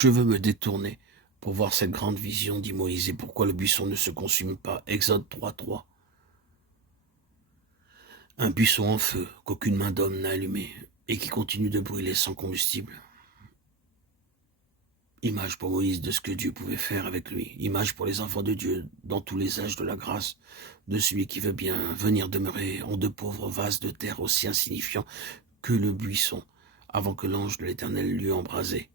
Je veux me détourner pour voir cette grande vision, dit Moïse, et pourquoi le buisson ne se consume pas. Exode 3:3. Un buisson en feu qu'aucune main d'homme n'a allumé et qui continue de brûler sans combustible. Image pour Moïse de ce que Dieu pouvait faire avec lui. Image pour les enfants de Dieu dans tous les âges de la grâce, de celui qui veut bien venir demeurer en de pauvres vases de terre aussi insignifiants que le buisson, avant que l'ange de l'Éternel l'eût embrasé.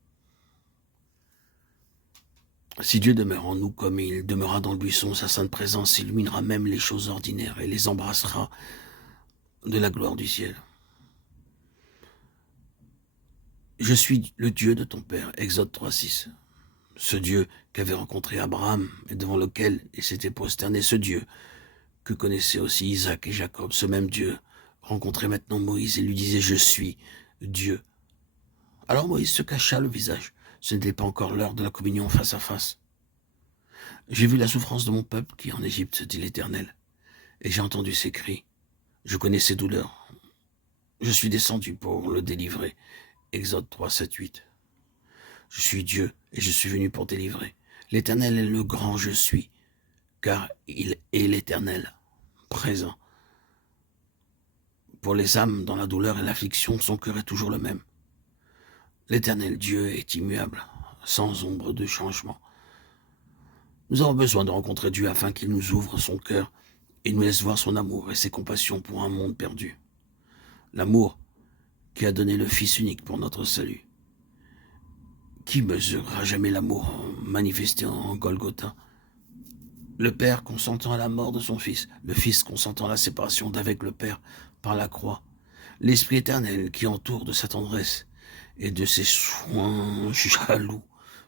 Si Dieu demeure en nous comme il demeurera dans le buisson, sa sainte présence illuminera même les choses ordinaires et les embrassera de la gloire du ciel. Je suis le Dieu de ton père, Exode 3:6. Ce Dieu qu'avait rencontré Abraham et devant lequel il s'était prosterné, ce Dieu que connaissaient aussi Isaac et Jacob, ce même Dieu rencontrait maintenant Moïse et lui disait « Je suis Dieu ». Alors Moïse se cacha le visage. Ce n'était pas encore l'heure de la communion face à face. J'ai vu la souffrance de mon peuple qui est en Égypte, dit l'Éternel, et j'ai entendu ses cris. Je connais ses douleurs. Je suis descendu pour le délivrer. Exode 3, 7, 8. Je suis Dieu et je suis venu pour délivrer. L'Éternel est le grand je suis, car il est l'Éternel, présent. Pour les âmes dans la douleur et l'affliction, son cœur est toujours le même. L'Éternel Dieu est immuable, sans ombre de changement. Nous avons besoin de rencontrer Dieu afin qu'il nous ouvre son cœur et nous laisse voir son amour et ses compassions pour un monde perdu. L'amour qui a donné le Fils unique pour notre salut. Qui mesurera jamais l'amour manifesté en Golgotha? Le Père consentant à la mort de son Fils, le Fils consentant à la séparation d'avec le Père par la croix, l'Esprit éternel qui entoure de sa tendresse et de ses soins jaloux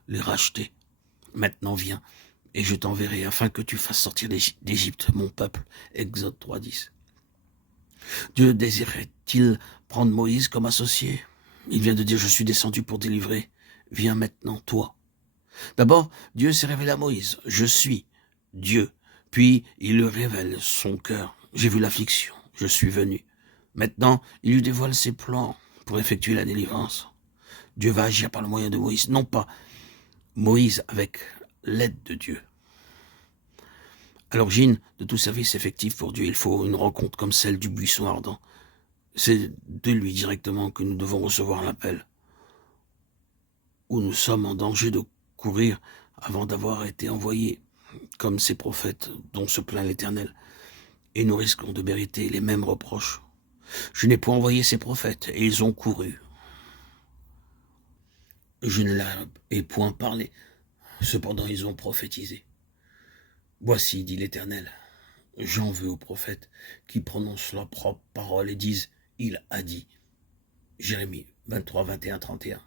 les racheter. Maintenant viens, et je t'enverrai afin que tu fasses sortir d'Égypte mon peuple. Exode 3:10. Dieu désirait-il prendre Moïse comme associé? Il vient de dire, je suis descendu pour délivrer. Viens maintenant, toi. D'abord, Dieu s'est révélé à Moïse. Je suis Dieu. Puis, il lui révèle son cœur. J'ai vu l'affliction. Je suis venu. Maintenant, il lui dévoile ses plans pour effectuer la délivrance. Dieu va agir par le moyen de Moïse. Non pas Moïse avec l'aide de Dieu. À l'origine de tout service effectif pour Dieu, il faut une rencontre comme celle du buisson ardent. C'est de lui directement que nous devons recevoir l'appel. Où nous sommes en danger de courir avant d'avoir été envoyés, comme ces prophètes dont se plaint l'Éternel, et nous risquons de mériter les mêmes reproches. Je n'ai point envoyé ces prophètes, et ils ont couru. Je ne leur ai point parlé, cependant ils ont prophétisé. Voici, dit l'Éternel, j'en veux aux prophètes qui prononcent leurs propres paroles et disent « Il a dit ». Jérémie 23, 21, 31.